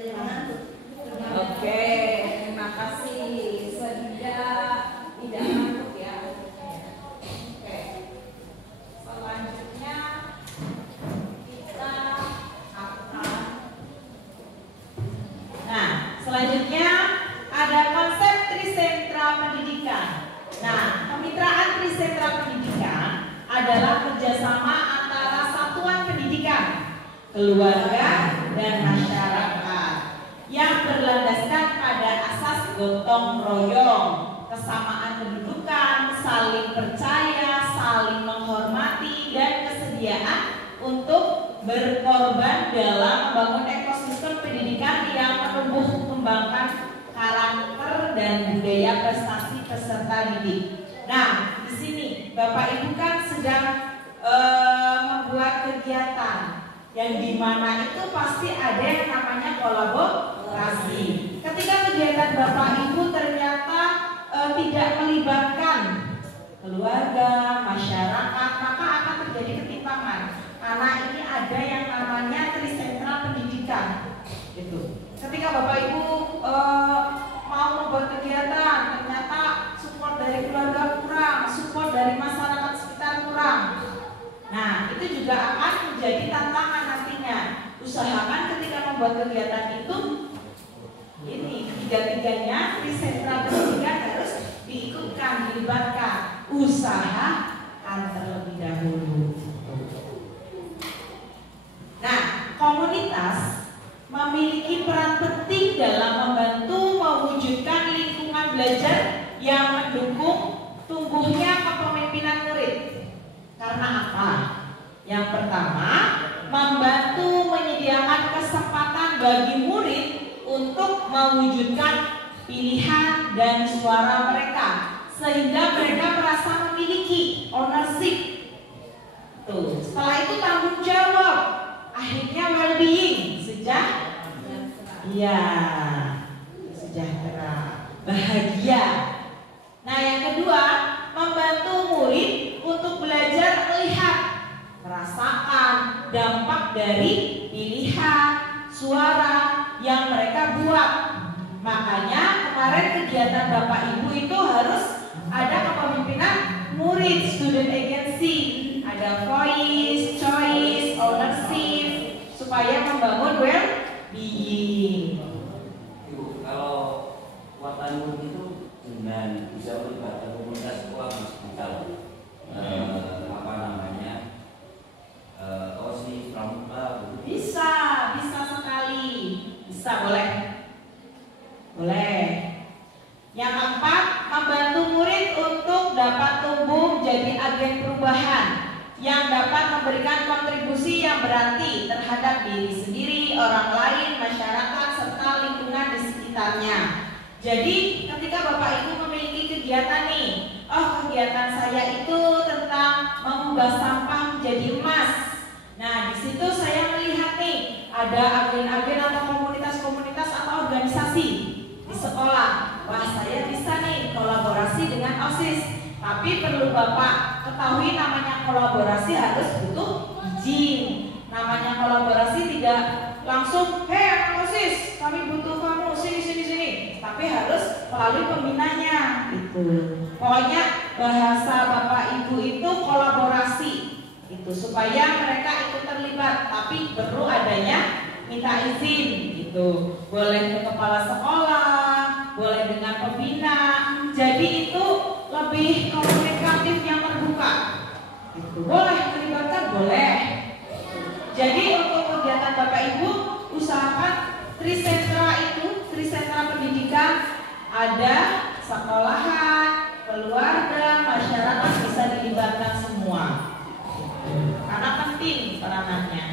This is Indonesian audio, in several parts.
Oke, terima kasih. Tidak ngantuk ya. Oke. Selanjutnya kita akan. Nah, selanjutnya ada konsep trisentra pendidikan. Nah, kemitraan trisentra pendidikan adalah kerjasama antara satuan pendidikan, keluarga, dan masyarakat yang berlandaskan pada asas gotong royong, kesamaan kedudukan, saling percaya, saling menghormati, dan kesediaan untuk berkorban dalam membangun ekosistem pendidikan yang menumbuh kembangkan karakter dan budaya prestasi peserta didik. Nah, di sini Bapak Ibu kan sedang membuat kegiatan yang dimana itu pasti ada yang namanya kolaborasi. Ketika kegiatan Bapak Ibu ternyata tidak melibatkan keluarga, masyarakat, maka akan terjadi ketimpangan. Karena ini ada yang namanya trisentra pendidikan. Gitu. Ketika Bapak Ibu mau membuat kegiatan, ternyata support dari keluarga kurang, support dari masyarakat sekitar kurang. Nah, itu juga akan menjadi tantangan nantinya. Usahakan ketika membuat kegiatan itu, ini tiga-tiganya trisentra pendidikan harus diikutkan, dilibatkan. Usahakan terlebih dahulu. Nah, komunitas memiliki peran penting dalam membantu mewujudkan lingkungan belajar yang mendukung tumbuhnya kepemimpinan murid. Karena apa? Yang pertama, membantu menyediakan kesempatan bagi murid untuk mewujudkan pilihan dan suara mereka, sehingga mereka merasa memiliki ownership. Tuh. Setelah itu tanggung jawab, akhirnya well-being, sejahtera, bahagia. Nah, yang kedua, membantu murid untuk belajar melihat, merasakan dampak dari pilihan, suara yang mereka buat. Makanya kemarin kegiatan Bapak Ibu itu harus ada kepemimpinan murid, student agency, ada voice, choice, ownership, supaya membangun well-being. Ibu, kalau kekuatan murid itu dengan bisa melibatkan komunitas sekolah misal apa namanya OSIS, pramuka, bisa sekali, bisa boleh. Yang keempat, membantu murid untuk dapat tumbuh menjadi agen perubahan yang dapat memberikan kontribusi yang berarti terhadap diri sendiri, orang lain, masyarakat, serta lingkungan di sekitarnya. Jadi ketika Bapak Ibu memiliki kegiatan nih, kegiatan saya itu tentang mengubah sampah menjadi emas. Nah, di situ saya melihat nih ada agen-agen atau komunitas-komunitas atau organisasi di sekolah. Wah, saya bisa nih kolaborasi dengan OSIS. Tapi perlu Bapak ketahui, namanya kolaborasi harus butuh izin. Namanya kolaborasi tidak langsung, hei OSIS, kami butuh kamu sini. Tapi harus melalui pembinanya. Gitu. Pokoknya bahasa Bapak Ibu itu kolaborasi. Itu supaya mereka ikut terlibat, tapi perlu adanya minta izin. Gitu. Boleh ke kepala sekolah, boleh dengan pembina. Jadi itu lebih komunikatif yang terbuka. Itu boleh terlibatkan, boleh. Jadi untuk kegiatan Bapak Ibu usahakan trisentra pendidikan ada sekolahan, keluarga, masyarakat bisa dilibatkan semua. Karena penting peranannya.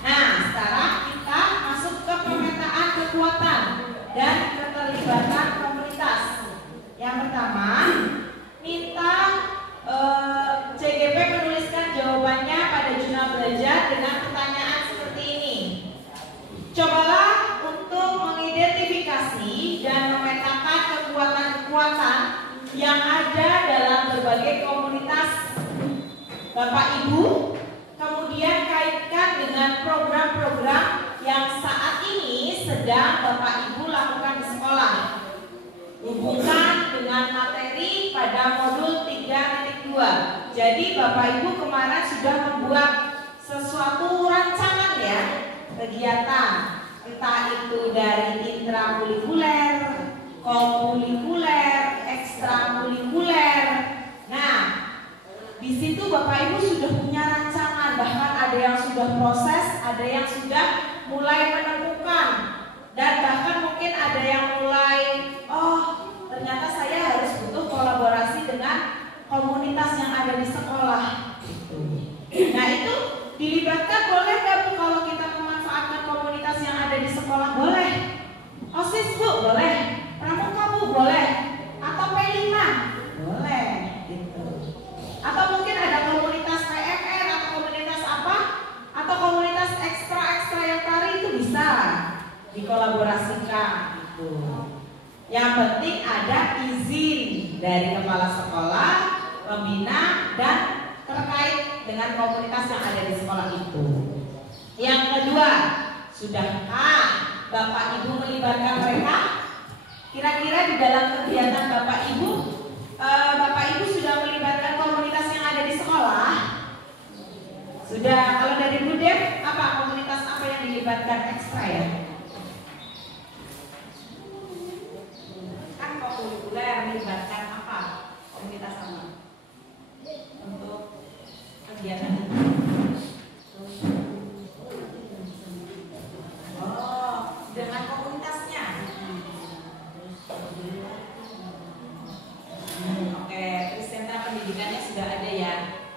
Nah, sekarang kita masuk ke pemetaan kekuatan dan keterlibatan komunitas. Yang pertama, minta CGP menuliskan jawabannya pada jurnal belajar dengan pertanyaan seperti ini. Cobalah untuk mengidentifikasi dan memetakan kekuatan-kekuatan yang ada dalam berbagai komunitas Bapak Ibu, kemudian kaitkan dengan program-program yang saat ini sedang Bapak Ibu lakukan di sekolah. Hubungkan dengan materi pada modul 3.2. Jadi Bapak Ibu kemarin sudah membuat sesuatu rancangan ya, kegiatan, entah itu dari intrakurikuler, kokurikuler, ekstrakurikuler. Nah, di situ Bapak Ibu sudah punya rancangan, bahkan ada yang sudah proses, ada yang sudah mulai menemukan, dan bahkan mungkin ada yang mulai, oh ternyata saya harus butuh kolaborasi dengan komunitas yang ada di sekolah. Nah itu dilibatkan boleh nggak Bu kalau kita memanfaatkan komunitas yang ada di sekolah? Boleh. OSIS Bu boleh. Pramuka Bu boleh. Atau P5 boleh. Gitu. Atau mungkin ada komunitas PFR atau komunitas apa? Atau komunitas ekstra yang tari itu bisa dikolaborasikan. Gitu. Yang penting ada izin dari kepala sekolah, pembina, dan terkait dengan komunitas yang ada di sekolah itu. Yang kedua, sudahkah Bapak Ibu melibatkan mereka? Kira-kira di dalam kegiatan Bapak Ibu sudah melibatkan komunitas yang ada di sekolah? Sudah. Kalau dari Bu Dev, apa komunitas apa yang dilibatkan ekstra ya? Kan kokurikuler melibatkan apa? Komunitas apa? Untuk kegiatan ini. Oh, dengan komunitasnya. Oke, sentra pendidikannya sudah ada ya.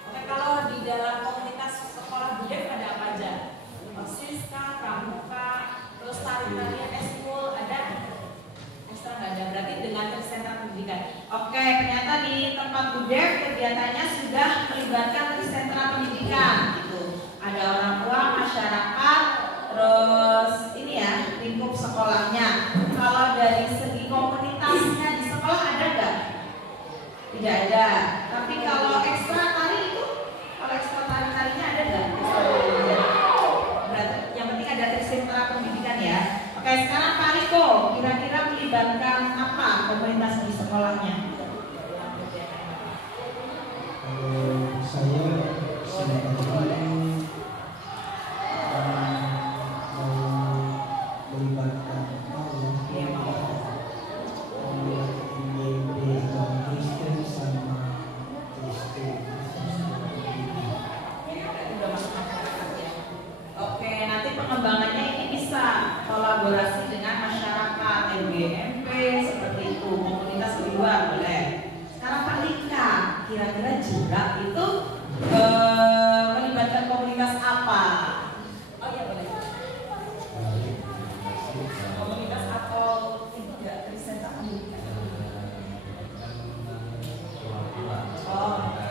Oke, kalau di dalam komunitas sekolah budaya ada apa aja? OSIS, Pramuka, terus tari-tarian eskul ada? Ekstra nggak ada, berarti dengan sentra pendidikan. Oke, ternyata di tempat budaya kegiatannya sudah melibatkan sentra pendidikan gitu. Ada orang tua, masyarakat, terus ini ya lingkup sekolahnya. Kalau dari segi komunitasnya di sekolah ada nggak? Tidak ada. Tapi kalau ekstra tari itu, kalau ekstra tarinya ada nggak? Berarti yang penting ada sentra pendidikan ya. Oke, sekarang Pak Riko, kira-kira melibatkan apa komunitas di sekolahnya? Saya melibatkan Kristen sama Kristen. Oke, nanti pengembangannya ini bisa kolaborasi dengan masyarakat, MGMP, seperti itu, komunitas di luar boleh. Sekarang Pak Lika, kira-kira jerak itu melibatkan komunitas apa? Oh iya boleh. Komunitas atau itu enggak Kristen tak pendidikan? Oh, oke.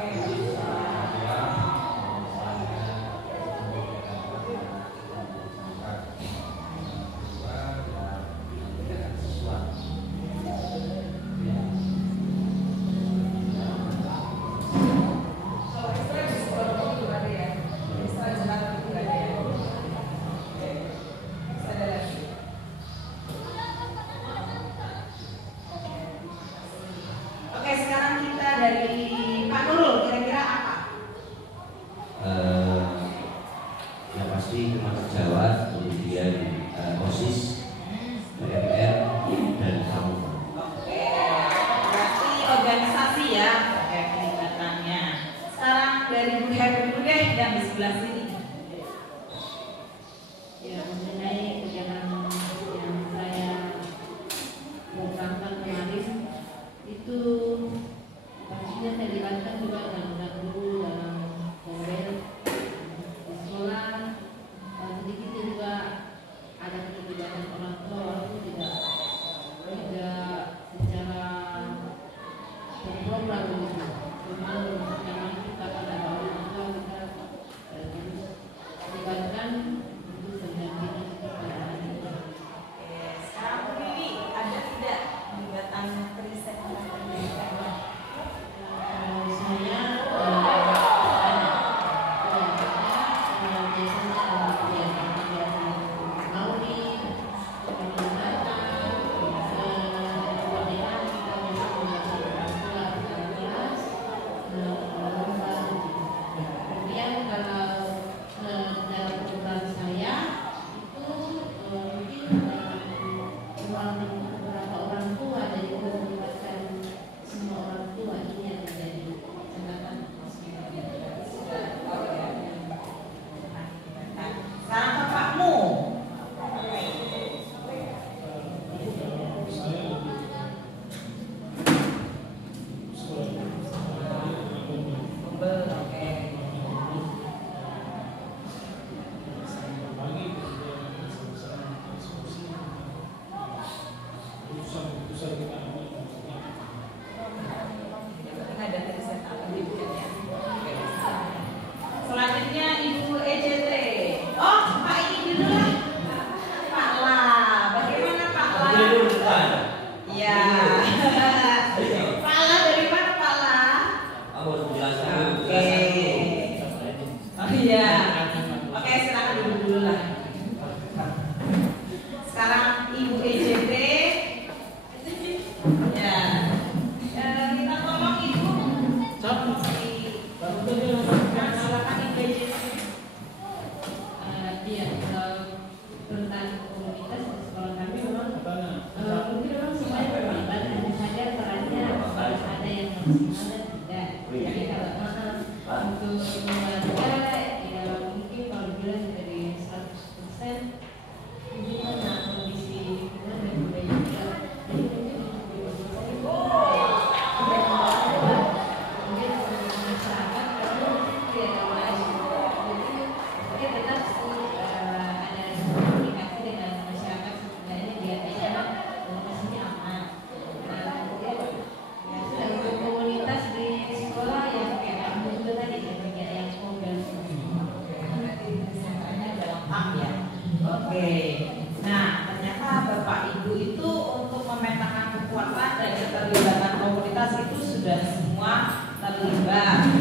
sudah semua terlibat.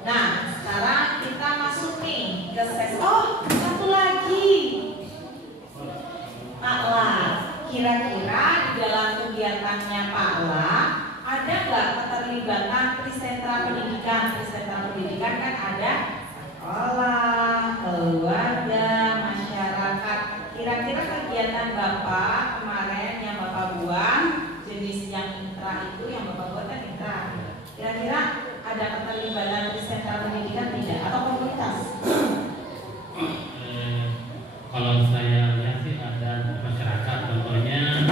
Nah, sekarang kita masuk nih ke sesi. Oh, satu lagi. Pak La, kira-kira di dalam kegiatannya Pak La ada nggak keterlibatan trisentra pendidikan? Trisentra pendidikan kan ada sekolah, keluarga, masyarakat. Kira-kira kegiatan Bapak kemarin yang Bapak buat jenis yang intra itu, yang Bapak buat kan intra. Kira-kira ada keterlibatan trisentra pendidikan tidak atau komunitas? Kalau saya lihat sih ada masyarakat, contohnya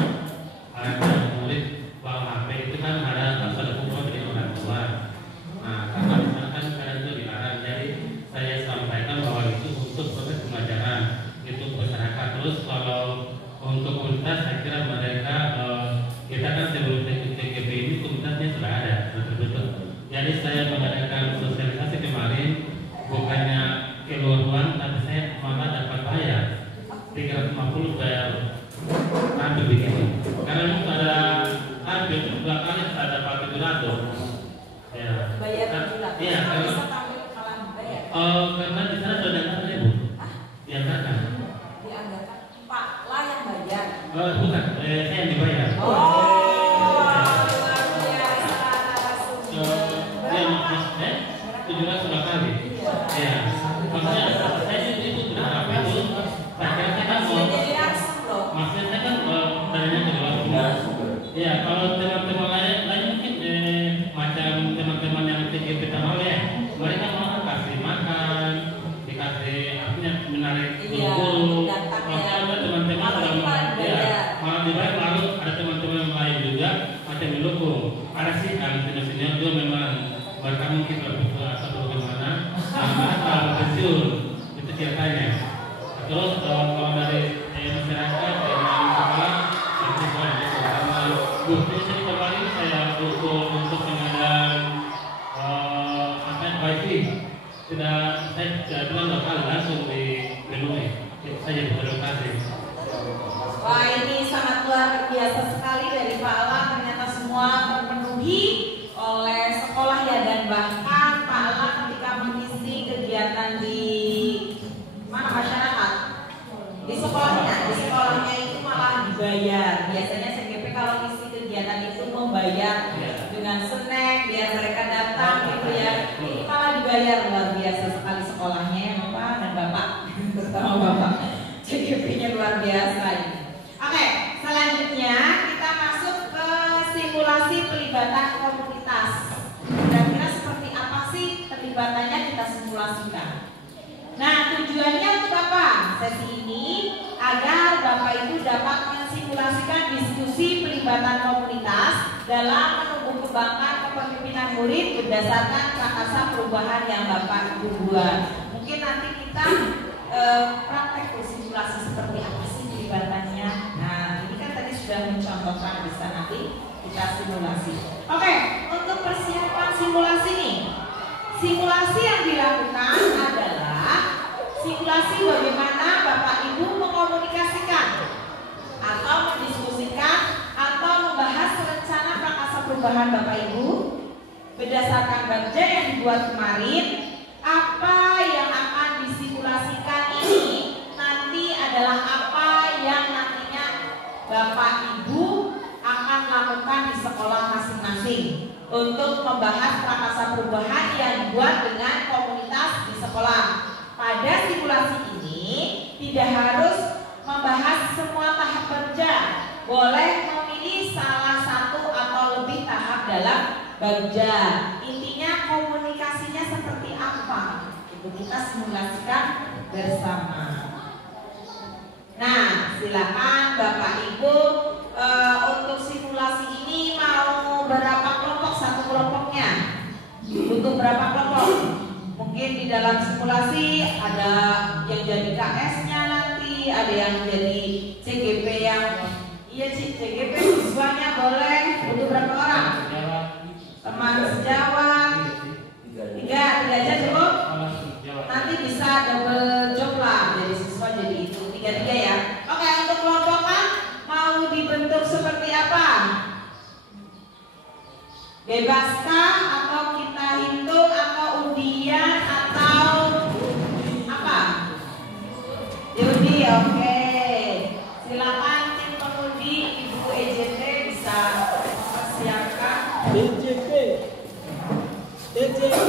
ada murid bawa HP itu kan ada hukum dari orang tua. Nah, karena di sana kan kadang itu dilarang, jadi saya sampaikan bahwa itu untuk proses pembelajaran itu masyarakat. Terus kalau untuk komunitas, saya kira mereka kita kan sebelum TGP ini komunitasnya sudah ada, sudah terbentuk. Jadi saya mengadakan sosialisasi kemarin bukannya keluaran, tapi saya malah dapat bayar 350 bayar hampir begitu. Karena itu ada hampir 2 kali ada pakai beratur. Ya. Bayar bulan. Iya. Bisa tampil malah bayar. Karena di sana sudah ada Bu. Dianggarkan. Dianggarkan Pak La yang bayar. Bukan, saya yang dibayar. Luar biasa narasumber. Ya, 700 kali. Ya. Maksudnya saya itu berapa itu? Saya kira saya kan maksudnya saya kan tadinya kedua sumber. Ya, kalau teman-teman lain mungkin macam teman-teman yang TGP tamal ya, mereka mau kasih makan, dikasih artinya menarik guru. Maksudnya teman-teman sudah malah dibayar, lalu ada teman-teman yang lain juga macam mendukung. Ada sih kan senior dia memang mereka mungkin berbutuh atau bagaimana, kalau pensiun itu ceritanya. Terus kalau dari masyarakat dengan sekolah itu banyak karena bukti sih kemarin saya usul untuk pengadaan wifi tidak saya tidak lokal langsung dipenuhi. Itu saja, terima kasih. Wah, ini sangat luar biasa sekali dari Pak La, ternyata semua terpenuhi oleh sekolah ya, dan bahkan Pak La ketika mengisi kegiatan di mana masyarakat di sekolahnya itu malah dibayar. Biasanya CGP kalau ngisi kegiatan itu membayar dengan snack biar mereka datang gitu ya. Ini malah dibayar. Luar biasa sekali sekolahnya ya Bapak dan Bapak bersama Bapak. CGP-nya luar biasa ini. Oke, selanjutnya kita masuk ke simulasi pelibatan komunitas. Kira-kira seperti apa sih terlibatannya kita simulasikan. Nah, tujuannya untuk apa? Sesi ini agar Bapak Ibu dapat mensimulasikan diskusi pelibatan komunitas dalam menumbuh kembangkan kepemimpinan murid berdasarkan prakarsa perubahan yang Bapak Ibu buat. Mungkin nanti kita praktek simulasi seperti apa sih pelibatannya. Nah, ini kan tadi sudah mencontohkan, bisa nanti kita simulasi. Oke, untuk persiapan simulasi nih. Simulasi yang dilakukan adalah simulasi bagaimana Bapak Ibu mengkomunikasikan atau mendiskusikan atau membahas rencana prakarsa perubahan Bapak Ibu berdasarkan bagja yang dibuat kemarin. Apa yang akan disimulasikan ini nanti adalah apa yang nantinya Bapak Ibu akan lakukan di sekolah masing-masing untuk membahas prakarsa perubahan yang dibuat dengan komunitas di sekolah. Pada simulasi ini tidak harus membahas semua tahap kerja, boleh memilih salah satu atau lebih tahap dalam bagja. Intinya komunikasinya seperti apa, itu kita simulasikan bersama. Nah, silakan Bapak Ibu untuk simulasi ini mau berapa kelompok satu kelompoknya? Butuh berapa kelompok? Mungkin di dalam simulasi ada yang jadi KS-nya nanti, ada yang jadi CGP yang CGP siswanya boleh. Butuh berapa orang? Teman sejawat 3 aja cukup. Nanti bisa double job lah, jadi siswa jadi itu 3 ya. Oke, untuk kelompok mau dibentuk seperti apa? Bebaskah atau kita hitung atau undian atau apa? Judi, oke. Silakan tim pengundi Ibu EJT bisa persiapkan. EJT. EJT.